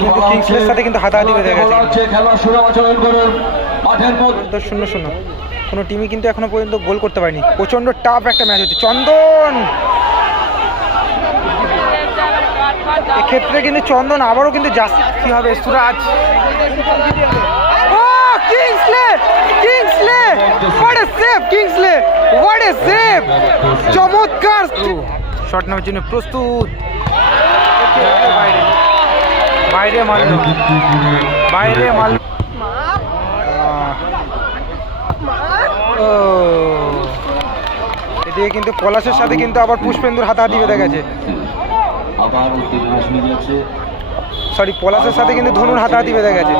কিন্তু কিংসলের সাথে কিন্তু হাতাহাতি বেঁধে গেছে করুন। মাঠের মধ্যে শূন্য শূন্য। কোনো টিমই কিন্তু এখনও পর্যন্ত গোল করতে পারেনি। প্রচণ্ড টাফ একটা ম্যাচ হচ্ছে। চন্দন! এক্ষেত্রে কিন্তু চন্দন আবারও কিন্তু জাস্তি হবে? সুরাজ। ও Kingsley Kingsley what a save Kingsley what a save চমৎকার! শট নেওয়ার জন্য প্রস্তুত। বাইরে। বাইরে মাল বাইরে মাল ও। এদিকে কিন্তু পলাশের সাথে কিন্তু আবার পুষ্পেন্দুর হাতাহাতি বেঁধে গেছে। সরি পলাশের সাথে কিন্তু ধনুর হাতাহাতি বেঁধে গেছে।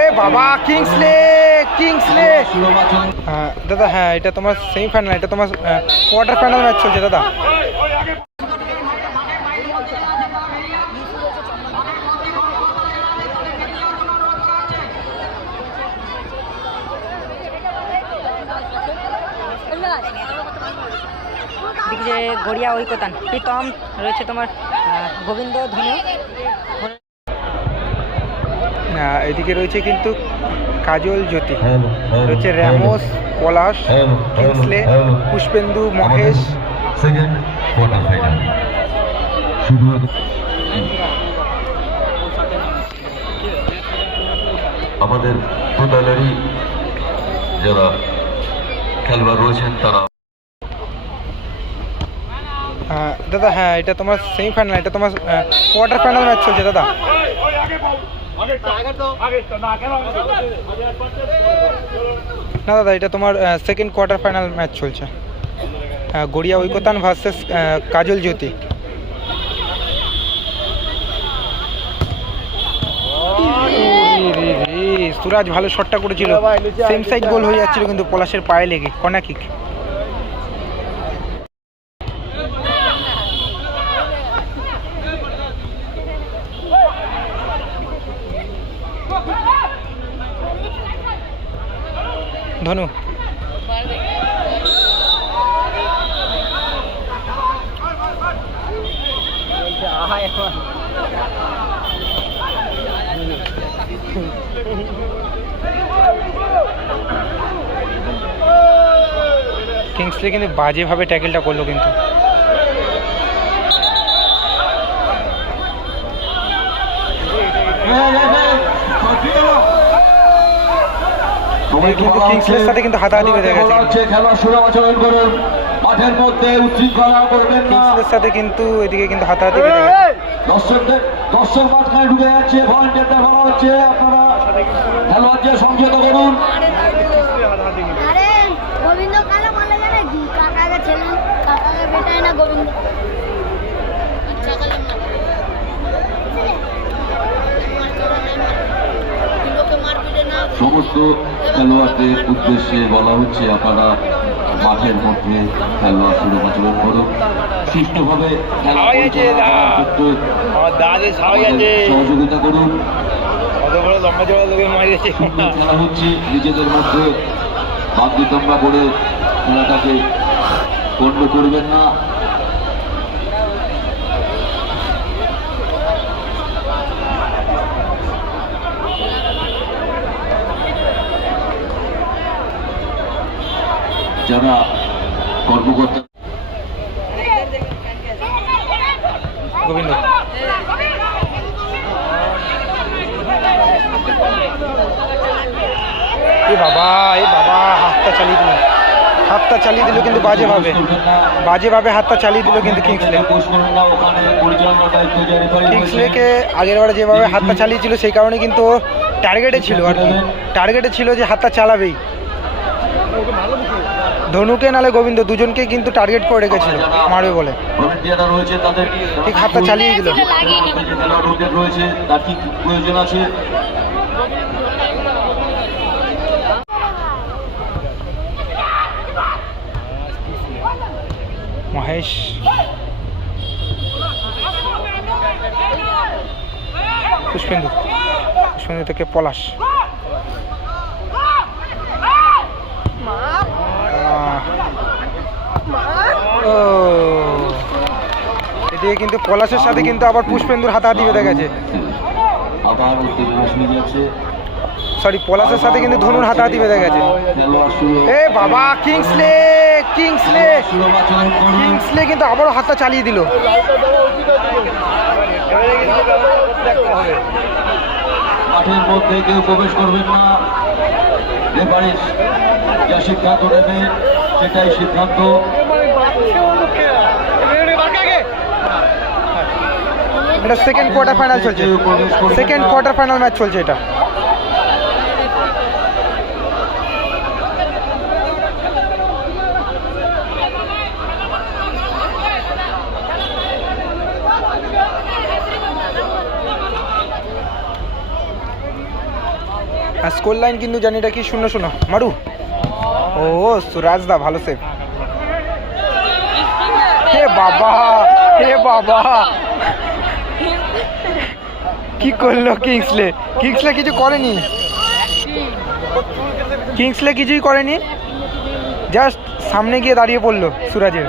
এ বাবা কিংসলে কিংসলে হ্যাঁ দাদা হ্যাঁ এটা তোমার সেমিফাইনাল এটা তোমার কোয়ার্টার ফাইনাল ম্যাচ চলছে দাদা। গড়িয়া ঐকতান। প্রীতম রয়েছে তোমার গোবিন্দ ধনু। হ্যাঁ, এদিকে রয়েছে কিন্তু কাজল জ্যোতি। রয়েছে র্যামোস পলাশ কিংসলে পুষ্পেন্দু মহেশ। আমাদের দু দলেরই যারা খেলোয়াড় রয়েছেন তারা হ্যাঁ, দাদা হ্যাঁ এটা তোমার সেমিফাইনাল এটা তোমার কোয়ার্টার ফাইনাল ম্যাচ চলছে দাদা। না দাদা এটা তোমার সেকেন্ড কোয়ার্টার ফাইনাল ম্যাচ চলছে। হ্যাঁ, গড়িয়া ঐকতান ভার্সেস কাজল জ্যোতি। সুরাজ ভালো শটটা করেছিল। সেম সাইড গোল হয়ে যাচ্ছিল কিন্তু পলাশের পায়ে লেগে কর্নার কিক ধনু। কিংসলে কিন্তু বাজেভাবে ট্যাকেলটা করল কিন্তু। এদিকে কিন্তু কিংসলের সাথে কিন্তু হাতাহাতি বেঁধে গেছে। হচ্ছে খেলার সুরাচরণ করুন। মাঠের মধ্যে উচ্ছৃঙ্খলা করবেন না। কিংসলের সাথে কিন্তু এদিকে কিন্তু হাতাহাতি বেঁধে গেছে। দর্শকদের দর্শক ঢুকে যাচ্ছে ভলেন্টিয়ারদের বলা হচ্ছে আপনারা খেলোয়াড়দের সংযত করুন। গোবিন্দ কালো বলে জানে কি? কাকাকে ছেলে কাকাকে বেটায় না গোবিন্দ? আচ্ছা কালাম না লোকে মারপিটে না সমস্ত খেলোয়াড়দের উদ্দেশ্যে বলা হচ্ছে আপনারা মাঠের মধ্যে খেলোয়াড় সুরমাচরণ করুন। সুষ্ঠুভাবে খেলা সহযোগিতা করুন। খেলা হচ্ছে নিজেদের মধ্যে বাধ্যতম্বা করে খেলাটাকে পণ্য করবেন না। যারা কর্মকর্তা এ বাবা এ বাবা হাতটা চালিয়ে দিল। হাতটা চালিয়ে দিল কিন্তু বাজেভাবে। বাজেভাবে হাতটা চালিয়ে দিল কিন্তু কিংসলে কিংসলেকে আগের বারে যেভাবে হাতটা চালিয়েছিল সেই কারণে কিন্তু টার্গেটে ছিল আর কি। টার্গেটে ছিল যে হাতটা চালাবেই। ধনুকে নালে গোবিন্দ দুজনকে কিন্তু টার্গেট করে রেখেছিল মারবে বলে। ঠিক হাতটা চালিয়ে দিল। রয়েছে তার কি প্রয়োজন আছে? মহেশ। পুষ্পেন্দু। পুষ্পেন্দু থেকে পলাশ আহ, ও এদিকে কিন্তু পলাশের সাথে কিন্তু আবার পুষ্পেন্দুর হাতাহাতি বেঁধে গেছে সরি পলাশের সাথে কিন্তু ধনুর হাতাহাতি বেঁধে গেছে এ বাবা কিংসলে কিংসলে কিংসলে কিন্তু আবারও হাতটা চালিয়ে দিল। মাঠের মধ্যে কেউ প্রবেশ করবেন না। রেফারি যা সিদ্ধান্ত নেবে সেটাই সিদ্ধান্ত। এটা সেকেন্ড কোয়ার্টার ফাইনাল চলছে। সেকেন্ড কোয়ার্টার ফাইনাল ম্যাচ চলছে এটা। আর স্কোর লাইন কিন্তু জানি এটা কি শূন্য শূন্য। মারু? ও সুরাজদা ভালো সেভ হে বাবা হে বাবা। কি করল কিংসলে? কিংসলে কিছু করেনি? কিংসলে কিছুই করেনি? জাস্ট সামনে গিয়ে দাঁড়িয়ে পড়ল সুরাজের।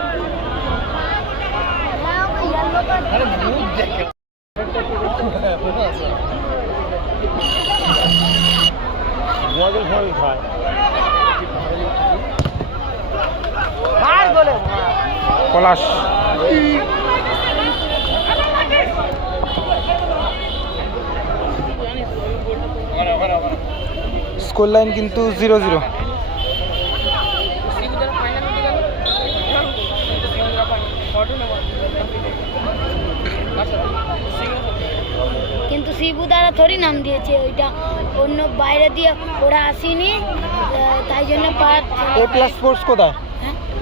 পলাশ। স্কোর লাইন কিন্তু জিরো জিরো কিন্তু শিবু দ্বারা থোড়ি নাম দিয়েছে ওইটা অন্য বাইরে দিয়ে ওরা আসেনি তাই জন্য এ প্লাস স্পোর্টস কোথায়?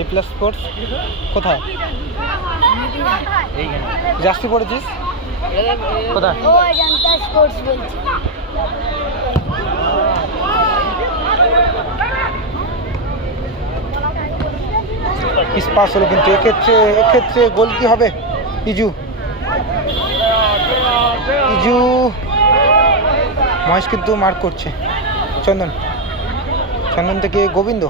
এ প্লাস স্পোর্টস কোথায়? জার্সি পড়েছিস কোথায়? ও অজন্তা স্পোর্টস বলছে। ইস্পাস হলো কিন্তু। এক্ষেত্রে এক্ষেত্রে গোল কি হবে? ইজু। ইজু। মহেশ কিন্তু মার্ক করছে। চন্দন। চন্দন থেকে গোবিন্দ।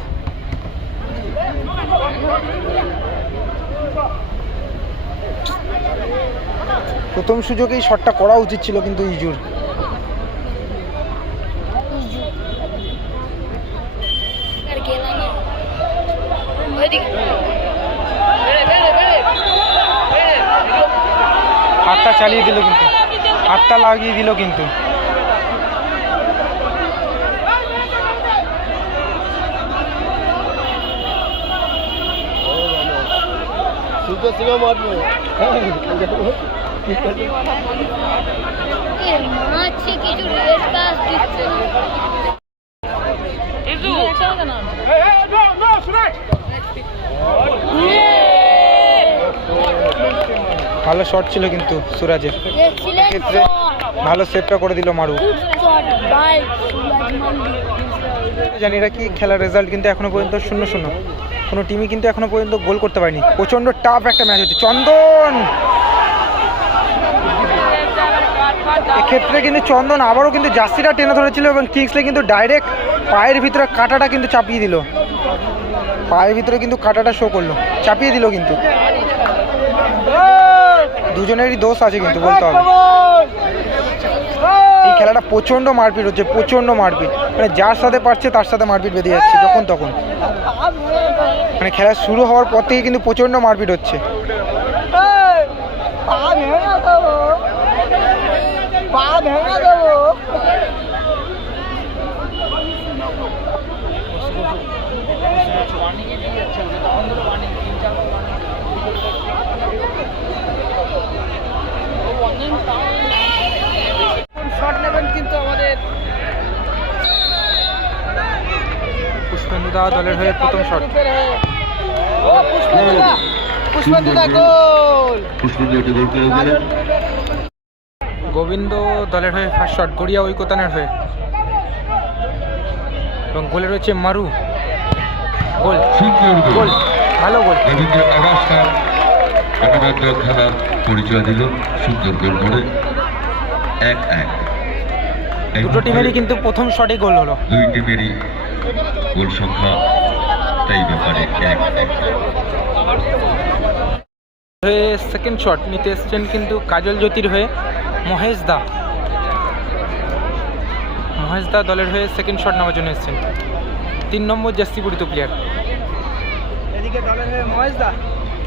প্রথম সুযোগেই শটটা করা উচিত ছিল কিন্তু ইজুর। ওইদিকে। হাতটা চালিয়ে দিল কিন্তু। হাতটা লাগিয়ে দিল কিন্তু। এ ভালো শট ছিল কিন্তু সুরাজের। ক্ষেত্রে ভালো সেভটা করে দিল মারু। জানি এটা কি খেলার রেজাল্ট কিন্তু এখনও পর্যন্ত শূন্য শূন্য। কোনো টিমই কিন্তু এখনও পর্যন্ত গোল করতে পারেনি। প্রচণ্ড টাফ একটা ম্যাচ হচ্ছে। চন্দন! এক্ষেত্রে কিন্তু চন্দন আবারও কিন্তু জার্সিটা টেনে ধরেছিল এবং কিংসলে কিন্তু ডাইরেক্ট পায়ের ভিতরে কাঁটাটা কিন্তু চাপিয়ে দিল। পায়ের ভিতরে কিন্তু কাঁটাটা শো করল। চাপিয়ে দিল কিন্তু। দুজনেরই দোষ আছে কিন্তু বলতে হবে। এই খেলাটা প্রচণ্ড মারপিট হচ্ছে প্রচণ্ড মারপিট। মানে যার সাথে পারছে তার সাথে মারপিট বেঁধে যাচ্ছে যখন তখন। মানে খেলা শুরু হওয়ার পর থেকে কিন্তু প্রচণ্ড মারপিট হচ্ছে। শট নেবেন কিন্তু আমাদের পুষ্পেন্দুদা দলের হয়ে প্রথম শট পুষ্পেন্দুদা গোল। পুষ্পেন্দু একটি গোল গোবিন্দ দলের হয়ে ফার্স্ট শট গড়িয়া ঐকতানের হয়ে। এবং গোলে রয়েছে মারু। গোল গোল। ভালো গোল। অনবদ্য খেলার পরিচয় দিল সুন্দর গোল করে এক। এক দুটো টিমেরই কিন্তু প্রথম শটে গোল হলো। দুই টিমেরই গোল সংখ্যা তাই ব্যাপারে এক এক। হয়ে সেকেন্ড শট নিতে এসছেন কিন্তু কাজল জ্যোতির হয়ে মহেশ দা। মহেশ দা দলের হয়ে সেকেন্ড শট নেওয়ার জন্য এসেছেন। তিন নম্বর জাস্তি পরিত প্লেয়ার এদিকে দলের হয়ে মহেশদা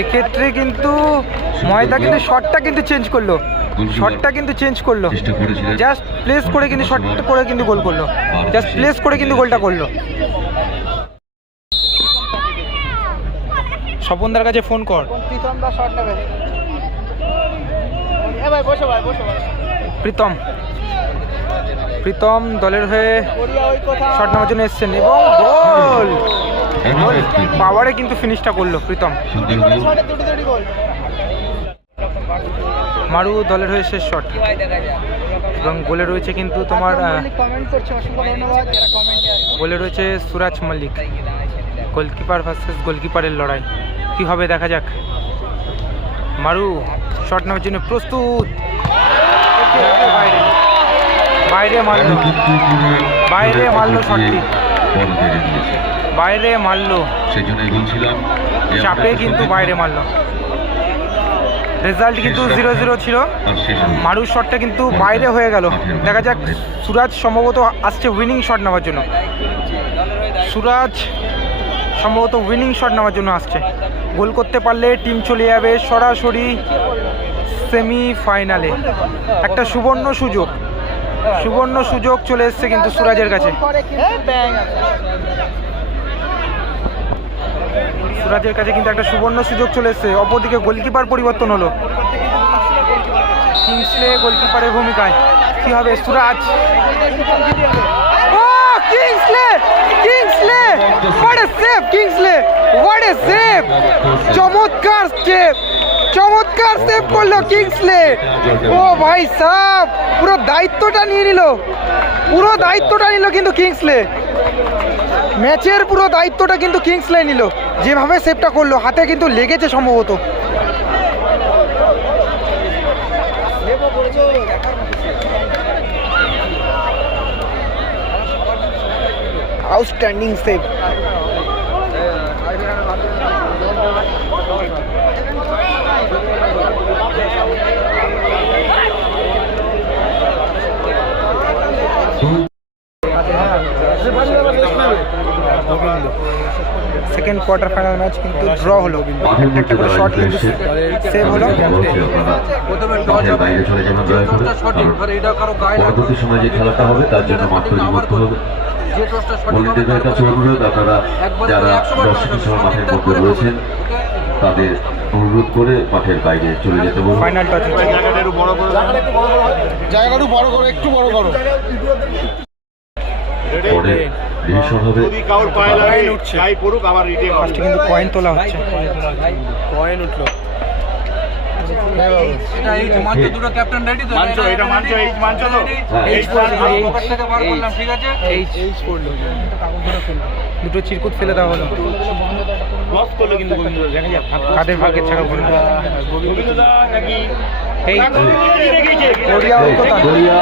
এক্ষেত্রে কিন্তু ময়দা কিন্তু শটটা কিন্তু চেঞ্জ করল। শটটা কিন্তু চেঞ্জ করল। জাস্ট প্লেস করে কিন্তু শট করে কিন্তু গোল করল। জাস্ট প্লেস করে কিন্তু গোলটা করল। স্বপনদার কাছে ফোন কর। প্রীতম। প্রীতম দলের হয়ে শট নেওয়ার জন্য এসছেন। এবং গোল গোল পাওয়ারে কিন্তু ফিনিশটা করল প্রীতম। মারু দলের হয়ে শেষ শট এবং গোলে রয়েছে কিন্তু তোমার গোলে রয়েছে সুরাজ মল্লিক। গোলকিপার ভার্সেস গোলকিপারের লড়াই। কি হবে দেখা যাক। মারু শট নেওয়ার জন্য প্রস্তুত। বাইরে। বাইরে মারলো। বাইরে মারলো শটটি বল বেড়ে দিয়েছে। বাইরে মারলো। সেই জন্যই বলছিলাম চাপে কিন্তু বাইরে মারলো। রেজাল্ট কিন্তু জিরো জিরো ছিল। মারুর শটটা কিন্তু বাইরে হয়ে গেল। দেখা যাক সুরাজ সম্ভবত আসছে উইনিং শট নেওয়ার জন্য। সুরাজ সম্ভবত উইনিং শট নেওয়ার জন্য আসছে। গোল করতে পারলে টিম চলে যাবে সরাসরি সেমি ফাইনালে একটা সুবর্ণ সুযোগ। সুবর্ণ সুযোগ চলে এসছে কিন্তু সুরাজের কাছে। সুরাজের কাছে কিন্তু একটা সুবর্ণ সুযোগ চলে এসছে। অপরদিকে গোলকিপার পরিবর্তন হলো। কিংসলে গোলকিপারের ভূমিকায়। কি হবে Suraj? Kingsley! Kingsley! What a save Kingsley! What a save চমৎকার সেভ চমৎকার সেভ করল কিংসলে ও ভাই সাহ পুরো দায়িত্বটা নিয়ে নিল। পুরো দায়িত্বটা নিল কিন্তু কিংসলে ম্যাচের পুরো দায়িত্বটা কিন্তু কিংসলে নিল। যেভাবে সেভটা করল, হাতে কিন্তু লেগেছে সম্ভবত। Outstanding save second quarter final match কিন্তু ড্র হলো। মাঠের একটা মধ্যে করে শট কিন্তু সেভ হলো। পরবর্তী সময় যে খেলাটা হবে তার জন্য হবে। কাছে অনুরোধ আপনারা যারা দর্শক সহ মাঠের মধ্যে রয়েছেন তাদের অনুরোধ করে মাঠের বাইরে চলে যেতে বলুন। ফাইনাল টাচ হচ্ছে জায়গাটা বড় করো একটু বড় করো যদি কাউর পায়ে লাগে যাই পড়ুক আবার রিটেম ফার্স্টে কিন্তু কয়েন তোলা হচ্ছে। মানছো এটা মানছো এই মানছো তো। এই এইচ দুটো চিরকুট ফেলে দেওয়া হলো। কাদের ভাগ্যের ছাড়া বলে গোবিন্দ দা নাকি এই গড়িয়া ঐকতান গড়িয়া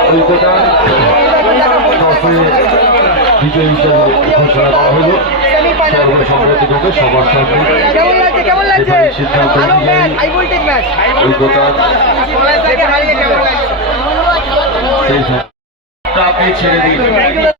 টসে বিজয়ী হিসেবে ঘোষণা করা হলো। সর্বসম্মতিক্রমে সবার রেফারির সিদ্ধান্ত অনুযায়ী সেই ছেড়ে দিন।